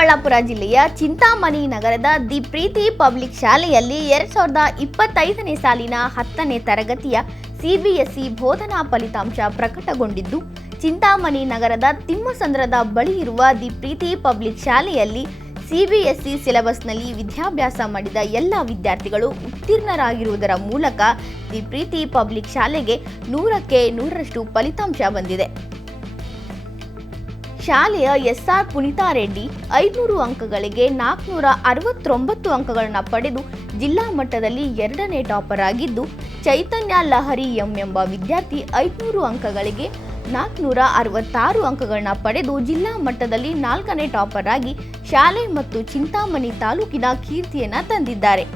ಚಿಕ್ಕಬಳ್ಳಾಪುರ ಜಿಲ್ಲೆಯ ಚಿಂತಾಮಣಿ ನಗರದ the Preethi public ಶಾಲೆಯಲ್ಲಿ ಎರಡ್ ಸಾವಿರದ ಇಪ್ಪತ್ತೈದನೇ ಸಾಲಿನ ಹತ್ತನೇ ತರಗತಿಯ ಸಿಬಿಎಸ್ಇ ಬೋಧನಾ ಫಲಿತಾಂಶ ಪ್ರಕಟಗೊಂಡಿದ್ದು, ಚಿಂತಾಮಣಿ ನಗರದ ತಿಮ್ಮಸಂದ್ರದ ಬಳಿ ಇರುವ ದಿ ಪ್ರೀತಿ ಪಬ್ಲಿಕ್ ಶಾಲೆಯಲ್ಲಿ ಸಿಬಿಎಸ್ಇ ಸಿಲೆಬಸ್ನಲ್ಲಿ ವಿದ್ಯಾಭ್ಯಾಸ ಮಾಡಿದ ಎಲ್ಲ ವಿದ್ಯಾರ್ಥಿಗಳು ಉತ್ತೀರ್ಣರಾಗಿರುವುದರ ಮೂಲಕ ದಿ ಪ್ರೀತಿ ಪಬ್ಲಿಕ್ ಶಾಲೆಗೆ ನೂರಕ್ಕೆ ನೂರರಷ್ಟು ಫಲಿತಾಂಶ ಬಂದಿದೆ. ಶಾಲೆಯ ಎಸ್ಆರ್ ಪುನೀತಾ ರೆಡ್ಡಿ ಐದುನೂರು ಅಂಕಗಳಿಗೆ ನಾಲ್ಕುನೂರ ಅರವತ್ತೊಂಬತ್ತು ಅಂಕಗಳನ್ನು ಪಡೆದು ಜಿಲ್ಲಾ ಮಟ್ಟದಲ್ಲಿ ಎರಡನೇ ಟಾಪರ್ ಆಗಿದ್ದು, ಚೈತನ್ಯ ಲಹರಿ ಎಂ ಎಂಬ ವಿದ್ಯಾರ್ಥಿ ಐದುನೂರು ಅಂಕಗಳಿಗೆ ನಾಲ್ಕುನೂರ ಅರವತ್ತಾರು ಅಂಕಗಳನ್ನು ಪಡೆದು ಜಿಲ್ಲಾ ಮಟ್ಟದಲ್ಲಿ ನಾಲ್ಕನೇ ಟಾಪರ್ ಆಗಿ ಶಾಲೆ ಮತ್ತು ಚಿಂತಾಮಣಿ ತಾಲೂಕಿನ ಕೀರ್ತಿಯನ್ನು ತಂದಿದ್ದಾರೆ.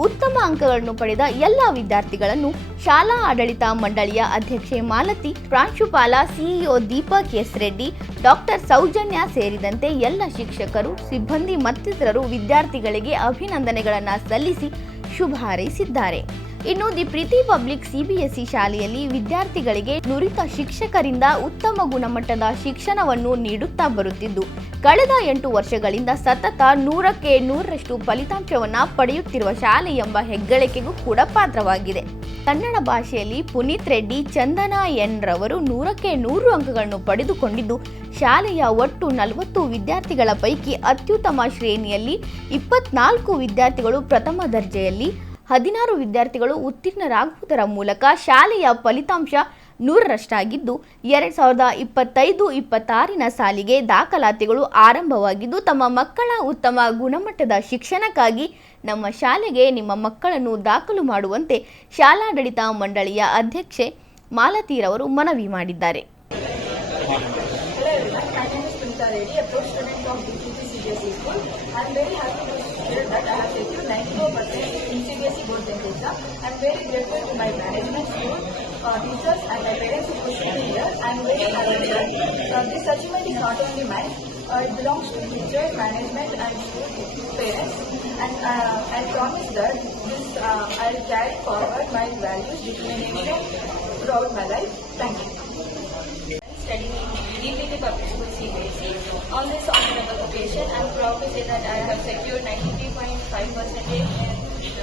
ಉತ್ತಮ ಅಂಕಗಳನ್ನು ಪಡೆದ ಎಲ್ಲ ವಿದ್ಯಾರ್ಥಿಗಳನ್ನು ಶಾಲಾ ಆಡಳಿತ ಮಂಡಳಿಯ ಅಧ್ಯಕ್ಷೆ ಮಾಲತಿ ಪ್ರಾಂಶುಪಾಲ CEO Deepak S Reddy, doctor Soujanya ಸೇರಿದಂತೆ ಎಲ್ಲ ಶಿಕ್ಷಕರು, ಸಿಬ್ಬಂದಿ ಮತ್ತಿತರರು ವಿದ್ಯಾರ್ಥಿಗಳಿಗೆ ಅಭಿನಂದನೆಗಳನ್ನು ಸಲ್ಲಿಸಿ ಶುಭ ಹಾರೈಸಿದ್ದಾರೆ. ಇನ್ನು ದಿ ಪ್ರೀತಿ ಪಬ್ಲಿಕ್ ಸಿಬಿಎಸ್ಇ ಶಾಲೆಯಲ್ಲಿ ವಿದ್ಯಾರ್ಥಿಗಳಿಗೆ ನುರಿತ ಶಿಕ್ಷಕರಿಂದ ಉತ್ತಮ ಗುಣಮಟ್ಟದ ಶಿಕ್ಷಣವನ್ನು ನೀಡುತ್ತಾ ಬರುತ್ತಿದ್ದು, ಕಳೆದ ಎಂಟು ವರ್ಷಗಳಿಂದ ಸತತ ನೂರಕ್ಕೆ ನೂರರಷ್ಟು ಫಲಿತಾಂಶವನ್ನು ಪಡೆಯುತ್ತಿರುವ ಶಾಲೆ ಎಂಬ ಹೆಗ್ಗಳಿಕೆಗೂ ಕೂಡ ಪಾತ್ರವಾಗಿದೆ. ಕನ್ನಡ ಭಾಷೆಯಲ್ಲಿ ಪುನೀತ್ ರೆಡ್ಡಿ, ಚಂದನಾ ಎನ್ ರವರು ನೂರಕ್ಕೆ ನೂರು ಅಂಕಗಳನ್ನು ಪಡೆದುಕೊಂಡಿದ್ದು, ಶಾಲೆಯ ಒಟ್ಟು ನಲವತ್ತು ವಿದ್ಯಾರ್ಥಿಗಳ ಪೈಕಿ ಅತ್ಯುತ್ತಮ ಶ್ರೇಣಿಯಲ್ಲಿ ಇಪ್ಪತ್ನಾಲ್ಕು ವಿದ್ಯಾರ್ಥಿಗಳು ಪ್ರಥಮ ದರ್ಜೆಯಲ್ಲಿ ಹದಿನಾರು ವಿದ್ಯಾರ್ಥಿಗಳು ಉತ್ತೀರ್ಣರಾಗುವುದರ ಮೂಲಕ ಶಾಲೆಯ ಫಲಿತಾಂಶ ನೂರರಷ್ಟಾಗಿದ್ದು, ಎರಡ್ ಸಾವಿರದ ಇಪ್ಪತ್ತೈದು ಇಪ್ಪತ್ತಾರಿನ ಸಾಲಿಗೆ ದಾಖಲಾತಿಗಳು ಆರಂಭವಾಗಿದ್ದು, ತಮ್ಮ ಮಕ್ಕಳ ಉತ್ತಮ ಗುಣಮಟ್ಟದ ಶಿಕ್ಷಣಕ್ಕಾಗಿ ನಮ್ಮ ಶಾಲೆಗೆ ನಿಮ್ಮ ಮಕ್ಕಳನ್ನು ದಾಖಲು ಮಾಡುವಂತೆ ಶಾಲಾಡಳಿತ ಮಂಡಳಿಯ ಅಧ್ಯಕ್ಷೆ ಮಾಲತಿರವರು ಮನವಿ ಮಾಡಿದ್ದಾರೆ. Reddy, a pro student of DPP CBSE school. I am very happy to share that I have secured 94% in CBSE board exam. I am very grateful to my management school, uh, teachers and my parents who pushed me here. I am very happy that uh, this achievement is not only mine, uh, it belongs to teachers, management and school parents. And uh, I promise that this uh, I will carry forward my values, determination throughout my life. Thank you. On this honorable occasion, I am proud to say that I have secured 93.5% in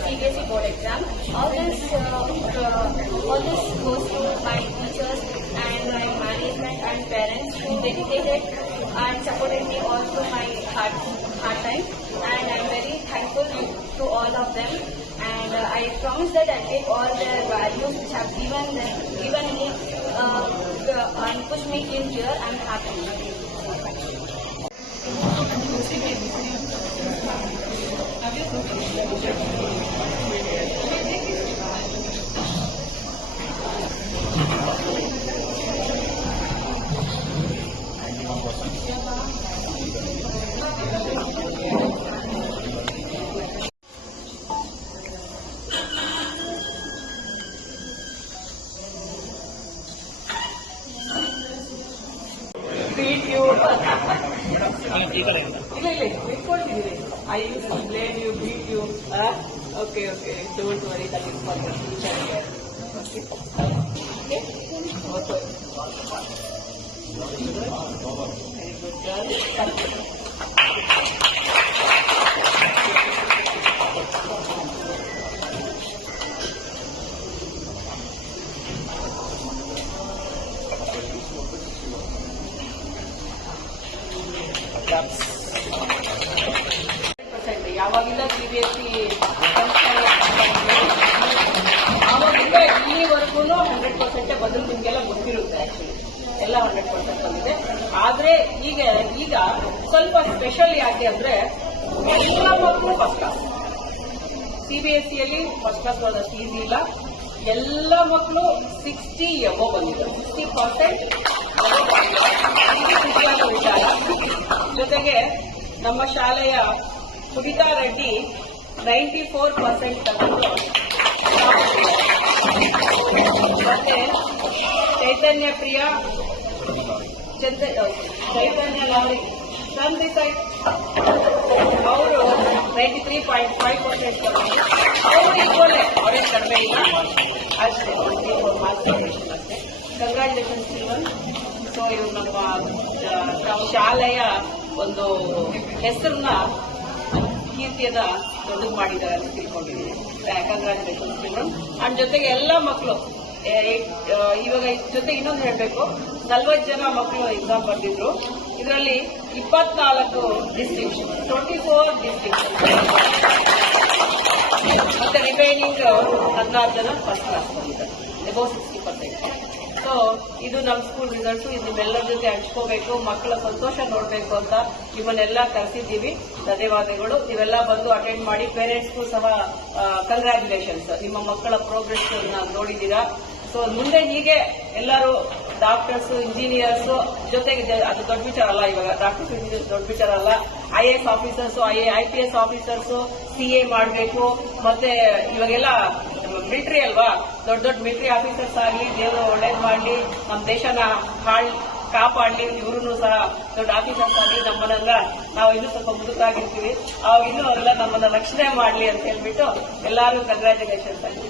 CBSE board exam. All this, uh, uh, all this goes to my teachers and my management and parents who dedicated and supported me all through my hard, hard time. And I am very thankful to all of them. And uh, I promise that I take all their values which have given given me uh, and um, push me in here. I'm happy. beat ಇಲ್ಲ ಇಲ್ಲ ಇಟ್ಕೊಂಡಿದ್ದೀರಿ I use to blame you beat you okay okay don't worry that is for the future okay percent ಯಾವಾಗಿಂದ C B S C ಇಲ್ಲಿವರೆಗೂ hundred ಪರ್ಸೆಂಟೇ ಬಂದ್ರು ನಿಮಗೆಲ್ಲ ಗೊತ್ತಿರುತ್ತೆ ಎಲ್ಲ hundred percent ಬಂದಿದೆ. ಆದ್ರೆ ಈಗ ಈಗ ಸ್ವಲ್ಪ ಸ್ಪೆಷಲ್ ಯಾಕೆ ಅಂದ್ರೆ ಎಲ್ಲ ಮಕ್ಕಳು first class C B S ಸಿಯಲ್ಲಿ ಫಸ್ಟ್ ಕ್ಲಾಸ್ ಬರೋದಷ್ಟು ಈಸಿ ಇಲ್ಲ. ಎಲ್ಲ ಮಕ್ಕಳು ಸಿಕ್ಸ್ಟಿ ಎಬೋ ಬಂದಿದೆ ಸಿಕ್ಸ್ಟಿ ಪರ್ಸೆಂಟ್ ವಿಚಾರ ಜೊತೆಗೆ ನಮ್ಮ ಶಾಲೆಯ Sunitha Reddy ninety four percent ತಗೊಂಡು ಮತ್ತೆ ಚೈತನ್ಯ ಪ್ರಿಯ ಚಂದ ಚೈತನ್ಯ ಲಾರಿ ತಂದೆ ಅವರು ninety three point five percent ತಗೊಂಡು ಅವರು ಈಕ್ವಲ್ ಅವರೇ ಕಡಿಮೆ ಇಲ್ಲ. ಅಷ್ಟೇ ಕಂಗ್ರಾಚುಲೇಷನ್ ಸ್ಟೀವನ್ ಸೊ ಇವರು ನಮ್ಮ ಆ, ನಮ್ಮ ಶಾಲೆಯ ಒಂದು ಹೆಸರನ್ನ ಕೀರ್ತಿಯನ್ನ ದೊಡ್ಡದು ಮಾಡಿದ್ದಾರೆ ಅಂತ ತಿಳ್ಕೊಂಡಿದ್ದೀನಿ. ಕಂಗ್ರಾಚುಲೇಷನ್ಸ್ ಮೇಡಮ್ ಅಂಡ್ ಜೊತೆಗೆ ಎಲ್ಲ ಮಕ್ಕಳು ಇವಾಗ ಜೊತೆ ಇನ್ನೊಂದು ಹೇಳಬೇಕು. ನಲ್ವತ್ತು ಜನ ಮಕ್ಕಳು ಎಕ್ಸಾಮ್ ಬರ್ತಿದ್ರು ಇದರಲ್ಲಿ ಇಪ್ಪತ್ನಾಲ್ಕು ಡಿಸ್ಟಿಂಕ್ಷನ್ ಟ್ವೆಂಟಿ ಫೋರ್ ಡಿಸ್ಟಿಂಕ್ಷನ್ ಮತ್ತೆ ರಿಮೈನಿಂಗ್ ಹದಿನಾರು ಜನ ಫಸ್ಟ್ ಕ್ಲಾಸ್ ಬಂದಿದ್ದಾರೆ. ಎಬೋ ಸಿಕ್ಸ್ಟಿ ಪರ್ಸೆಂಟ್ ಇದು ನಮ್ಮ ಸ್ಕೂಲ್ ರಿಸಲ್ಟ್ಸ್ ಇದು ನಿಮ್ಮೆಲ್ಲರ ಜೊತೆ ಹಂಚ್ಕೋಬೇಕು, ಮಕ್ಕಳ ಸಂತೋಷ ನೋಡಬೇಕು ಅಂತ ನಿಮ್ಮನ್ನೆಲ್ಲ ಕರೆಸಿದ್ದೀವಿ. ಧನ್ಯವಾದಗಳು. ನೀವೆಲ್ಲ ಬಂದು ಅಟೆಂಡ್ ಮಾಡಿ ಪೇರೆಂಟ್ಸ್ಗೂ ಸಹ ಕಂಗ್ರ್ಯಾಚುಲೇಷನ್ಸ್ ನಿಮ್ಮ ಮಕ್ಕಳ ಪ್ರೋಗ್ರೆಸ್ ನೋಡಿದ್ದೀರಾ. ಸೊ ಮುಂದೆ ಹೀಗೆ ಎಲ್ಲರೂ ಡಾಕ್ಟರ್ಸ್ ಇಂಜಿನಿಯರ್ಸ್ ಜೊತೆಗೆ ಅದು ದೊಡ್ಡ ವಿಚಾರ ಅಲ್ಲ ಇವಾಗ. ಡಾಕ್ಟರ್ಸ್ ಇಂಜಿನಿಯರ್ಸ್ ದೊಡ್ಡ ವಿಚಾರ ಅಲ್ಲ. I S officers I I P S officers C A ಮಾಡಬೇಕು. ಮತ್ತೆ ಇವಾಗೆಲ್ಲ ಮಿಲಿಟರಿ ಅಲ್ವಾ? ದೊಡ್ಡ ದೊಡ್ಡ ಮಿಲಿಟರಿ ಆಫೀಸರ್ಸ್ ಆಗಲಿ, ದೇವರು ಒಳ್ಳೇದ್ ಮಾಡಲಿ ನಮ್ಮ ದೇಶನ ಹಾಳ್ ಕಾಪಾಡಲಿ ಇವ್ರು ಸಹ ದೊಡ್ಡ ಆಫೀಸರ್ಸ್ ಆಗಲಿ ನಮ್ಮನ್ನೆಲ್ಲ ನಾವು ಇನ್ನೂ ಸ್ವಲ್ಪ ಮುದುಕಾಗಿರ್ತೀವಿ ಅವಾಗ ಇನ್ನೂ ಅವರೆಲ್ಲ ನಮ್ಮನ್ನ ರಕ್ಷಣೆ ಮಾಡಲಿ ಅಂತ ಹೇಳ್ಬಿಟ್ಟು ಎಲ್ಲರೂ ಕಂಗ್ರ್ಯಾಚುಲೇಷನ್ಸ್ ಆಗಿ